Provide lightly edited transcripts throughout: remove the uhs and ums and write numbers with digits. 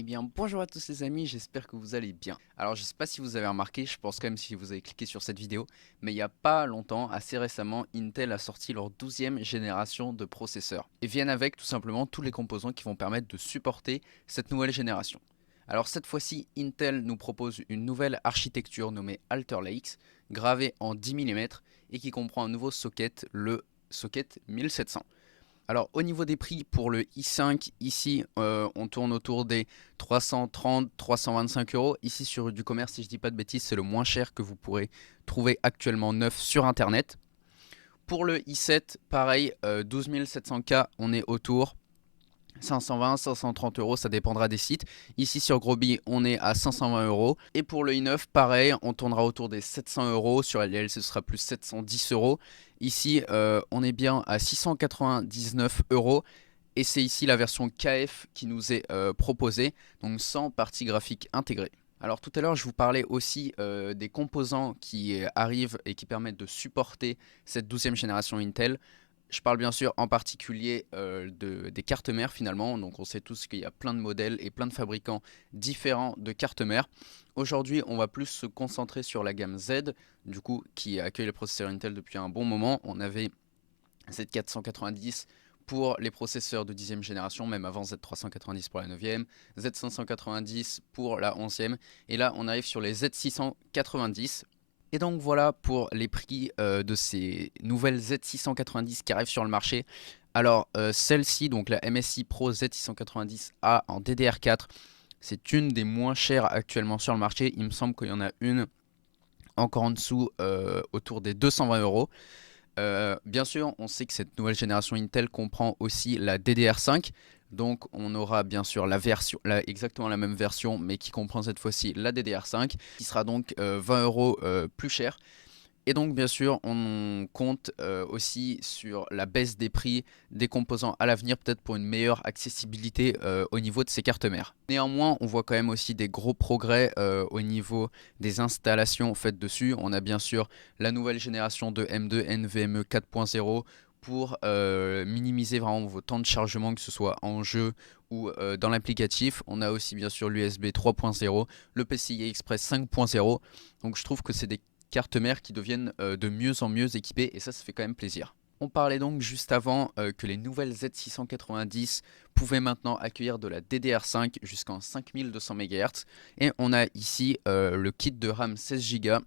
Eh bien bonjour à tous les amis, j'espère que vous allez bien. Alors je sais pas si vous avez remarqué, je pense quand même si vous avez cliqué sur cette vidéo, mais il n'y a pas longtemps, assez récemment, Intel a sorti leur 12e génération de processeurs. Et viennent avec tout simplement tous les composants qui vont permettre de supporter cette nouvelle génération. Alors cette fois-ci, Intel nous propose une nouvelle architecture nommée Alder Lakes, gravée en 10 mm et qui comprend un nouveau socket, le socket 1700. Alors au niveau des prix pour le i5, ici on tourne autour des 330-325 euros. Ici sur du commerce, si je dis pas de bêtises, c'est le moins cher que vous pourrez trouver actuellement neuf sur internet. Pour le i7, pareil, 12 700K, on est autour 520-530 euros, ça dépendra des sites. Ici sur Groby, on est à 520 euros. Et pour le i9, pareil, on tournera autour des 700 euros. Sur LL, ce sera plus 710 euros. Ici, on est bien à 699 euros. Et c'est ici la version KF qui nous est proposée, donc sans partie graphique intégrée. Alors tout à l'heure, je vous parlais aussi des composants qui arrivent et qui permettent de supporter cette 12e génération Intel. Je parle bien sûr en particulier des cartes mères finalement, donc on sait tous qu'il y a plein de modèles et plein de fabricants différents de cartes mères. Aujourd'hui on va plus se concentrer sur la gamme Z, du coup qui accueille les processeurs Intel depuis un bon moment. On avait Z490 pour les processeurs de 10e génération, même avant Z390 pour la 9e, Z590 pour la 11e, et là on arrive sur les Z690. Et donc voilà pour les prix de ces nouvelles Z690 qui arrivent sur le marché. Alors celle-ci, donc la MSI Pro Z690A en DDR4, c'est une des moins chères actuellement sur le marché. Il me semble qu'il y en a une encore en dessous autour des 220 euros. Bien sûr, on sait que cette nouvelle génération Intel comprend aussi la DDR5. Donc on aura bien sûr la version, exactement la même version, mais qui comprend cette fois-ci la DDR5, qui sera donc 20 euros plus cher. Et donc bien sûr on compte aussi sur la baisse des prix des composants à l'avenir, peut-être pour une meilleure accessibilité au niveau de ces cartes mères. Néanmoins on voit quand même aussi des gros progrès au niveau des installations faites dessus. On a bien sûr la nouvelle génération de M2 NVMe 4.0 pour minimiser vraiment vos temps de chargement, que ce soit en jeu ou dans l'applicatif. On a aussi bien sûr l'USB 3.0, le PCI Express 5.0. Donc je trouve que c'est des cartes mères qui deviennent de mieux en mieux équipées et ça fait quand même plaisir. On parlait donc juste avant que les nouvelles Z690 pouvaient maintenant accueillir de la DDR5 jusqu'en 5200 MHz et on a ici le kit de RAM 16 Go,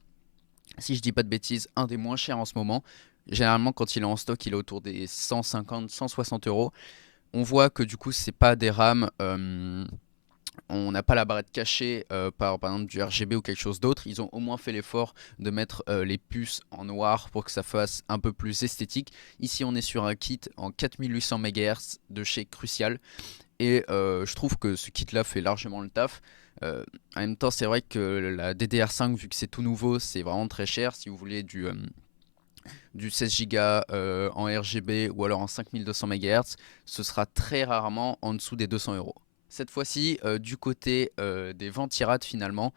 si je dis pas de bêtises, un des moins chers en ce moment. Généralement quand il est en stock il est autour des 150-160 euros. On voit que du coup c'est pas des RAM on n'a pas la barrette cachée par exemple du RGB ou quelque chose d'autre. Ils ont au moins fait l'effort de mettre les puces en noir pour que ça fasse un peu plus esthétique. Ici on est sur un kit en 4800 MHz de chez Crucial et je trouve que ce kit là fait largement le taf. En même temps c'est vrai que la DDR5 vu que c'est tout nouveau c'est vraiment très cher. Si vous voulez du 16 Go en RGB ou alors en 5200 MHz, ce sera très rarement en dessous des 200 euros. Cette fois-ci, du côté des ventirades finalement,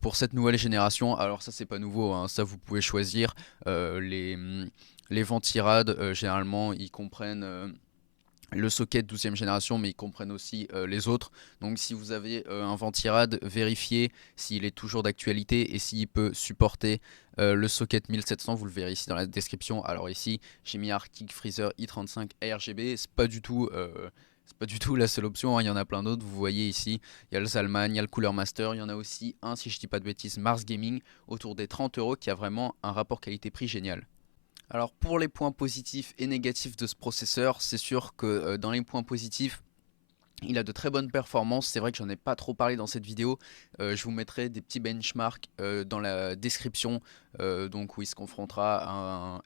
pour cette nouvelle génération, alors ça c'est pas nouveau, hein, ça vous pouvez choisir. Les ventirades, généralement ils comprennent le socket 12e génération, mais ils comprennent aussi les autres. Donc si vous avez un ventirad, vérifiez s'il est toujours d'actualité et s'il peut supporter le socket 1700, vous le verrez ici dans la description. Alors ici, j'ai mis Arctic Freezer i35 ARGB, c'est pas du tout la seule option, hein. Il y en a plein d'autres, vous voyez ici, il y a le Zalman, il y a le Cooler Master, il y en a aussi un, si je dis pas de bêtises, Mars Gaming, autour des 30 euros, qui a vraiment un rapport qualité-prix génial. Alors pour les points positifs et négatifs de ce processeur, c'est sûr que dans les points positifs, il a de très bonnes performances. C'est vrai que j'en ai pas trop parlé dans cette vidéo. Je vous mettrai des petits benchmarks dans la description, donc où il se confrontera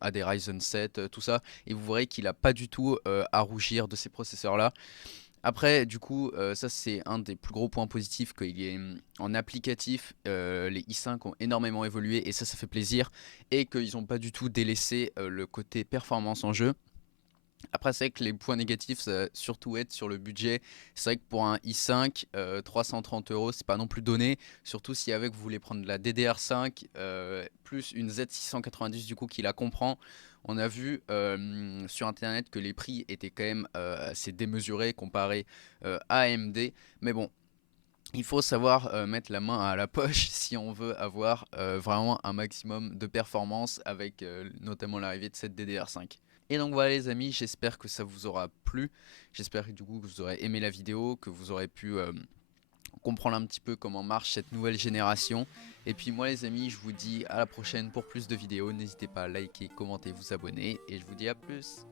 à des Ryzen 7, tout ça, et vous verrez qu'il n'a pas du tout à rougir de ces processeurs-là. Après, du coup, ça c'est un des plus gros points positifs qu'il est en applicatif. Les i5 ont énormément évolué et ça fait plaisir. Et qu'ils n'ont pas du tout délaissé le côté performance en jeu. Après, c'est vrai que les points négatifs, ça va surtout être sur le budget. C'est vrai que pour un i5, 330 euros, c'est pas non plus donné. Surtout si avec vous voulez prendre la DDR5 plus une Z690 du coup qui la comprend. On a vu sur internet que les prix étaient quand même assez démesurés comparé à AMD. Mais bon, il faut savoir mettre la main à la poche si on veut avoir vraiment un maximum de performance avec notamment l'arrivée de cette DDR5. Et donc voilà les amis, j'espère que ça vous aura plu. J'espère que du coup que vous aurez aimé la vidéo, que vous aurez pu comprendre un petit peu comment marche cette nouvelle génération. Et puis moi les amis, je vous dis à la prochaine pour plus de vidéos. N'hésitez pas à liker, commenter, vous abonner et je vous dis à plus.